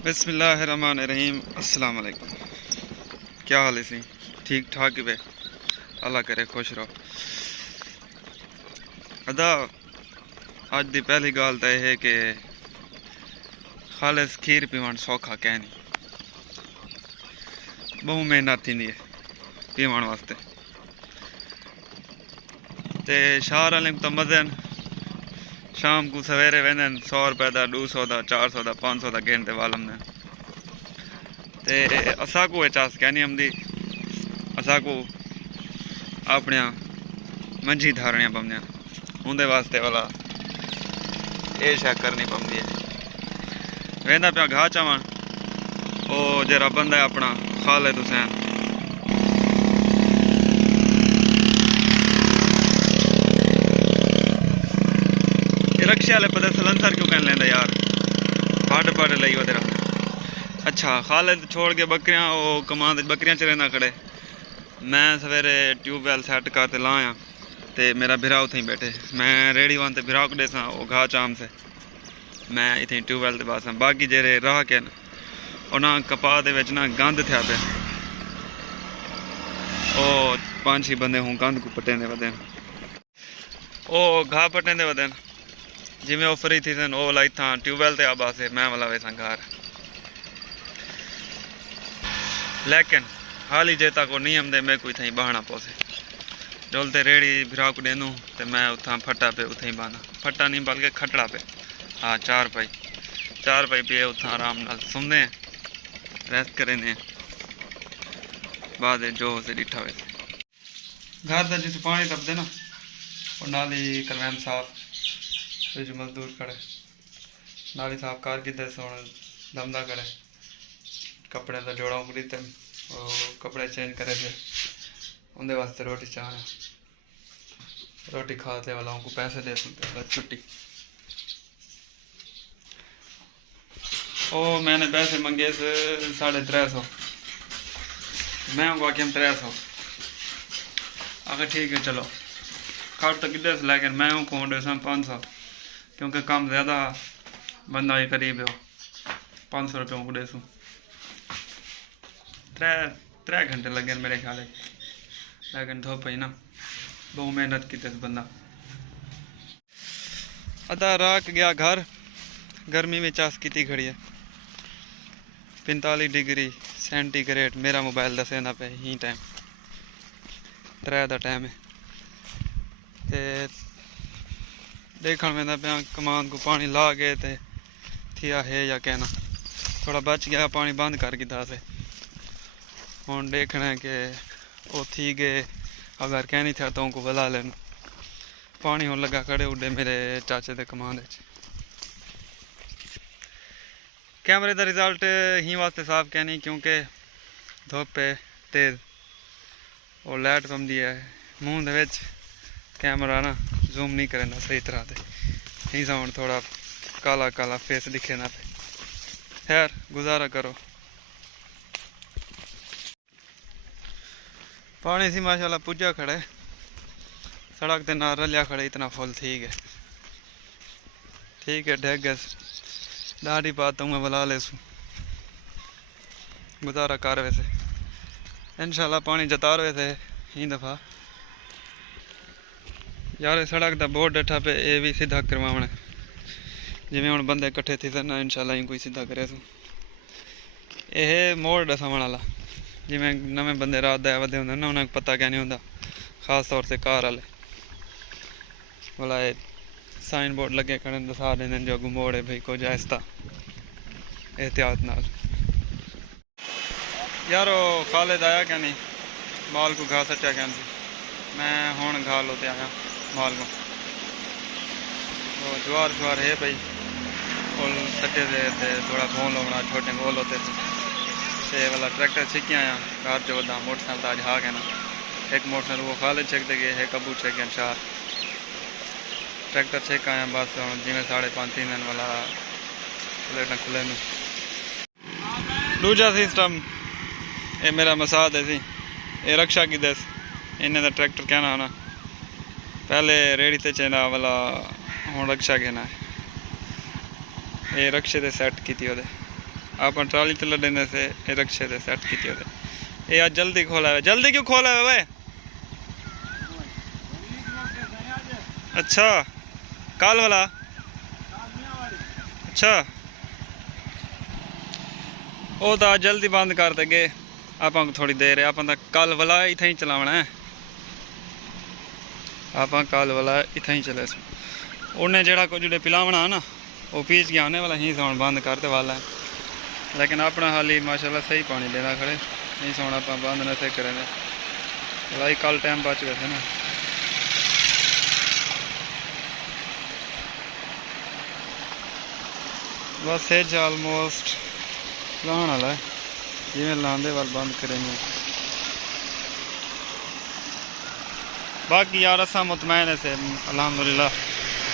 बिस्मिल्लाहिर्रहमानिर्रहीम। अस्सलाम वालेकुम। क्या हाल है सी? ठीक ठाक ही वे, अल्लाह करे खुश रहो। अदा अज दी पहली गाल तो यह है कि खालिस खीर पीवण सौखा कै नहीं, बहु मेहनत थी है पीवण वास्ते। ते शहर वाले तो मजे शाम को सवेरे वेंदे 100 रुपए का, 200 का, 400 का, 500 का गेंद वालम ने। ते असा को चास कै नहीं आमदी, असा को अपने मंझी धारनियां पौंदियां, उंदे वास्ते वाला ये शै करनी पौंदी है। वेंदा पिया घाह चावन, ओ जरा बंदा है अपना खालिद हुसैन, रक्शे वाले पता सलंसर क्यों कह लेंदा यार, पढ़ लई वो तेरा। अच्छा खालिद छोड़ के बकरियां, वो कमांद बकरियां चरेंदा खड़े। मैं सवेरे ट्यूबवैल सैट करते लाया ते मेरा बिरा उतें बैठे, मैं रेड़ी वन ते बिरा को देसा वो घाह चाम से, मैं इतें ट्यूबवैल के पास। बाकी जेरे राह के उन्हें कपा दे विच ना गंद थिया पे, ओ 5-6 बंदे हूँ गंद को पटेंदे वदन, ओ घाह पटेंदे वदन जिमें वो फ्री थी सन, वो लाई था ट्यूबवैल ते आबा से मैं वाला वैसा घर। लेकिन हाली जे तक नियम दे मैं कोई थी बहाना पोसे डोलते रेड़ी बिरा को देनू, तो मैं उथा फट्टा पे उथे ही बहाना, फट्टा नहीं बल्कि खटड़ा पे, हाँ 4 पाई पे उथा आराम नाल सुनते रेस्ट करें, बाद जो से डिठा हुए घर का जिस पानी टपते ना, और नाली करवैन साफ, जो मजदूर खड़े नाली साफ कर कि दमदा करे, कपड़े का जोड़ा को दीते, कपड़े चेंज करे थे उनके वास्ते रोटी चाह, रोटी खाते वाला उनको पैसे दे सकते छुट्टी। ओ मैंने पैसे मंगे 350, मैं उनको आखिया 300, आखिर ठीक है चलो खट तो किधर से, लेकिन मैं उनको दे 500, क्योंकि काम ज़्यादा बंदा ही करीब हो, 500 रुपये उनको दे सूँ। 3 घंटे लगे मेरे ख्याल, लेकिन धोप ही ना बहु मेहनत की बंदा। अदा राख गया घर, गर्मी में चास की खड़ी है 45 डिग्री सेंटीग्रेड, मेरा मोबाइल दसे ना पे ही टाइम 3 का टाइम है। ते देखण में पे कमान को पानी ला के ते थिया है या कहना, थोड़ा बच गया पानी बंद कर दिता से, हूँ देखना है कि वो थी गए, अगर कह नहीं था तो उनको बुला लेना। पानी होने लगा खड़े उड़े मेरे चाचे के कमान। कैमरे का रिजल्ट ही वास्ते साफ कहनी, क्योंकि धुप है तेज और लाइट पमदी है, मूँह दे विच कैमरा ना जूम नहीं करना सही तरह से, ही साउंड थोड़ा काला काला फेस दिखे ना पे। खैर गुजारा करो। पानी सी माशाल्लाह पुज्जा खड़े, सड़क के ना रलिया खड़े, इतना फुल ठीक है ढेग गए दाढ़ी पाता हूँ मैं बुला ले सू, गुजारा कर वैसे इंशाल्लाह पानी जता रहे थे ही दफ़ा यार। सड़क का बोर्ड डठा पे ये भी सीधा करवाना, जिमें हम बंदे इकट्ठे थे सर ना, इंशाल्लाह ही कोई सीधा करे सू। यह मोड़ दसावन वाला, जिमें नवे बंदे रात दे वधे होंगे ना, उन्हें पता क्या नहीं होंगे, खास तौर से कार वाले बोला साइन बोर्ड लगे खड़े दसा देंगे जो अगू मोड़ है भाई कुछ आहिस्ता एहतियात नाल। यारो खालिद आया क्या नहीं, माल को घाह सट्टिया क्या नहीं, मैं हूँ घाह लोते आया माल को, तो ज्वार श्वार है भाई फुल सट्टे दे थोड़ा फोन लोगना छोटे गोल होते थे वाला ट्रैक्टर छिकी आया घर जो बदा मोटरसाइकिल आज हाँ कहना, एक मोटरसाइकिल वो खालिद छेक दे गए, एक अबू छेक गया शार ट्रैक्टर छेक आया बस जिमें 5.5 दिन वाला प्लेटा खुले में। दूजा सिस्टम ये मेरा मसाद है सी, ये रक्षा की दस इन्हें तो ट्रैक्टर कहना होना, पहले रेड़ी ते चेना वाला हूँ रक्षा कहना है, ये रक्षे दे सैट की थी आप ट्राली ते लड़ने से रक्शे से सेट की ये आज जल्दी खोला है। जल्दी क्यों खोला है भाई? अच्छा काल वाला, अच्छा वो तो आज जल्दी बंद कर देंगे। आप थोड़ी देर है, आप कल वाला इतना ही चलावना है। आप कल वाला इतना ही चले उन्हें जरा कुछ जो पिलावना ना वो पीस के आने वाला ही सोन बंद करते वाला है। लेकिन अपना हाल ही माशाल्लाह सही पानी देना खड़े नहीं सोना आप बंद न से करें भाई। कल टाइम बच गए थे ना। बस एज ऑलमोस्ट लाने वाला है, जिमें लाने वाल बंद करेंगे। बाकी यार असा मुतमैन से अल्हम्दुलिल्लाह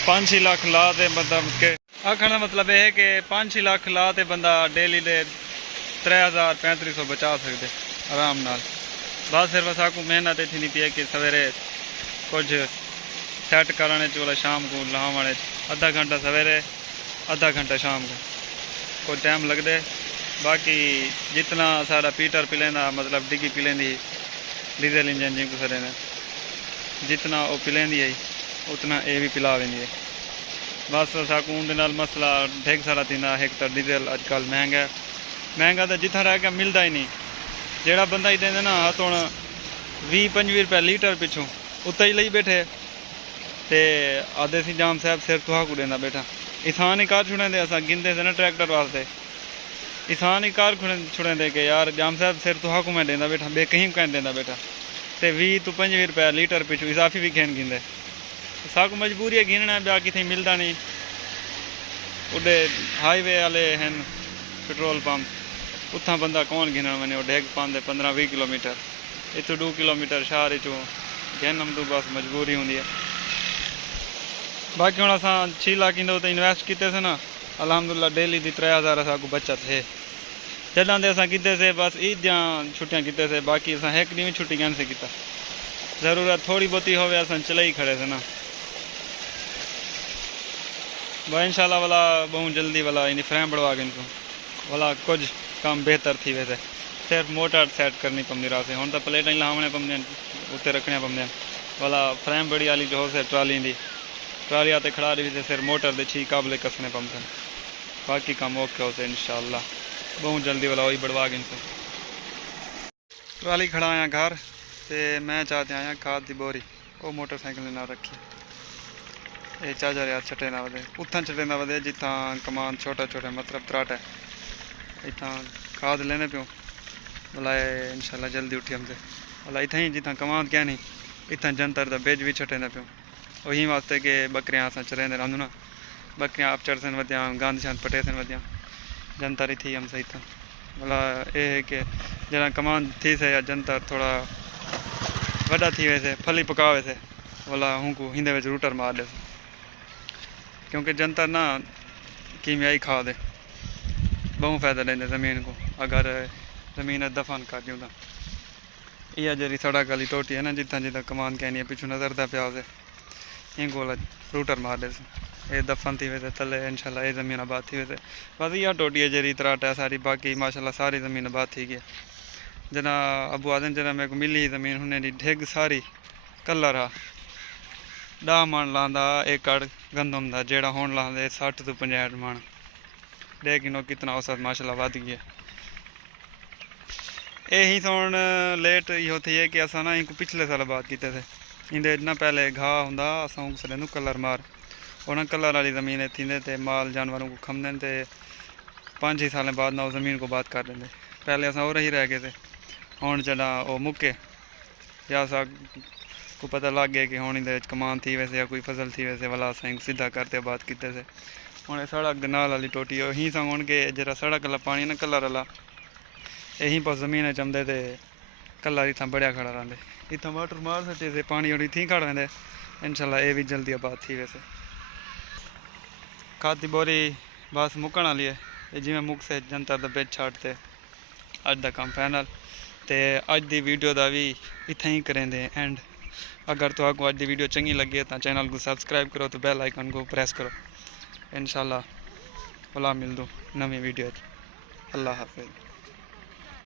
5-6 लाख ला दे बंदा के आखने का मतलब यह है कि 5-6 लाख ला ते बंदा डेली दे 3000-3500 बचा सकते आराम नाल। बस सिर्फ असाकू मेहनत इतनी नहीं पी कि सवेरे कुछ सैट कराने वाला शाम को लाने आधा घंटा सवेरे आधा घंटा शाम को कोई टाइम लगते। बाकी जितना सारा पीटर पी लेंदा मतलब डिग्गी पी लेंदी डीजल इंजन जिनको सरे ने जितना वो पी लेंदी है उतना ये भी पिला वेंदी है। बस असाकू उनके नाल मसला ढेर सारा थींदा। एक तो डीजल अजकल महंगा तो जिथा रह के मिलता ही नहीं। जेड़ा बंदा ही देंदे ना हथ हुण 20-25 रुपए लीटर पिछों उत्ते ही लई बैठे ते आधे सी जाम साहब सिर तुहा को देंदा बैठा। इंसान ही कार छुड़ेंदे असां गिनदे से ना ट्रैक्टर वास्ते इंसान ही कार छुड़ेंदे कि यार जाम साहब सिर तुहा को मैं देंदा बैठा बे कहीं कहीं देंदा बैठा ते 20-25 रुपए लीटर पिछू इजाफी भी खेन गिनदे। साकू मजबूरी है गिनना ब्या कि मिलता नहीं। उडे हाईवे वाले हैं पेट्रोल पंप उतना बंदा कौन गिनना मैंने डेग पाते 15-20 किलोमीटर इतों 2 किलोमीटर शहर चो गिनम तो बस मजबूरी होंगी है। बाकी हम अस 6 लाख इन इन्वेस्ट किए से ना अल्हम्दुलिल्लाह डेली की 3000 असाकू बचत है। जदा दे अस किते से बस ईद दियाँ छुट्टियाँ किते से बाकी अस एक दिन भी छुट्टी कैंसिल किया। जरूरत थोड़ी बहुती हो चले ही खड़े थे ना वह इंशाल्लाह वाला बहुत जल्दी वाला इन फ्रेम बढ़वा के इनको वाला कुछ काम बेहतर थी वैसे सिर्फ मोटर सेट करनी पवनी रहा से हम तो प्लेट ही लावने पवंदियां उत्ते रखने पवंदियां वाला फ्रेम बड़ी वाली जो से ट्राली दी ट्राली आते खड़ा रही से सिर्फ मोटर दे 6 काबले कसने पवंदन। बाकी काम ओके हो इंशाल्लाह बहुत जल्दी वाला वही बढ़वा के इनको। ट्राली खड़ा आया घर ते मैं चाहते आया खाद की बोरी वो मोटरसाइकिल ना रखी ये चार्जर यार छटे ना वे उतना छटे ना वे जितना कमान छोटा छोटा मतलब त्राट है इतना खाद लेने प्यो बुलाए इंशाल्लाह जल्दी उठी हमसे बोला इतना ही जितना कमान क्या नहीं इतना जंतर दा बेज भी छटे ना प्यो वही वास्ते कि बकरियां अस चरेंदे रहंदू ना बकरियां आप चढ़ सन वधिया गांध शांत पटे सन वधिया जंतर ही थी हमसे इतना बोला ये है कि जरा कमान थी से या जंतर थोड़ा वड्डा थी वैसे फली पका वैसे बोला हूँ को हिंदे में रूटर मार दे क्योंकि जंतर ना कीमियाई खा दे बहुत फायदा लेंदे ज़मीन को अगर ज़मीन दफन कर दूँ तो यह जी सड़क वाली टोटी है ना जितना जितना कमान कहनी है पिछू नजरदा प्या से इन को रूटर मार दे ये दफन थी वैसे तले इंशाल्लाह ये ज़मीन आबाद थी वैसे बस यह टोटी है जी त्राट है सारी बाकी माशाल्लाह सारी ज़मीन आबाद थी गई। जना अबू आदम जना मेरे को मिली ज़मीन उन्हें दी ढेग सारी कलर हा 10 मन लांदा एकड़ गंदम दा जेड़ा होन लांदे 60 तो 65 मन लेकिन कितना औसत माशाल्लाह वध गया। यही सोन लेट यो थी है कि असा ना इनको पिछले साल बात किते थे इंदे इतना पहले घाह होंदा असा उसने कलर मार और कलर वाली ज़मीन थींदे ते माल जानवरों को खमदे ते 5-6 साल बाद ना उस ज़मीन को बात कर देंगे। पहले असा और ही रह गए थे हुण जड़ा वो मुक्के या असा को पता लग गया कि हुण इंदे कमान थी वैसे या कोई फसल थी वैसे वाला असा सीधा करते बात किते थे हुण सड़क दे नाल वाली टोटी ही सा हुण के जरा सड़क वाला पानी ना कलर वाला यहीं पर ज़मीन जमदे ते कलर इतना बढ़िया खड़ा रहंदे इतना वाटर मार सटे से पानी उड़ी थी खड़ा रहंदे इंशाल्लाह ये भी जल्दी आबाद थी वैसे। खाद की बोरी बस मुकण वाली है जिमें मुक से जनता दा बेच छाड़ते अज दा काम फाइनल ते अज दी वीडियो दा भी इतना ही करेंदे एंड अगर तो आपको अज दी वीडियो चंगी लगी तो चैनल को सब्सक्राइब करो तो बेल आइकन को प्रेस करो इंशाल्लाह भला मिल दो नवी वीडियो। अल्लाह हाफिज़।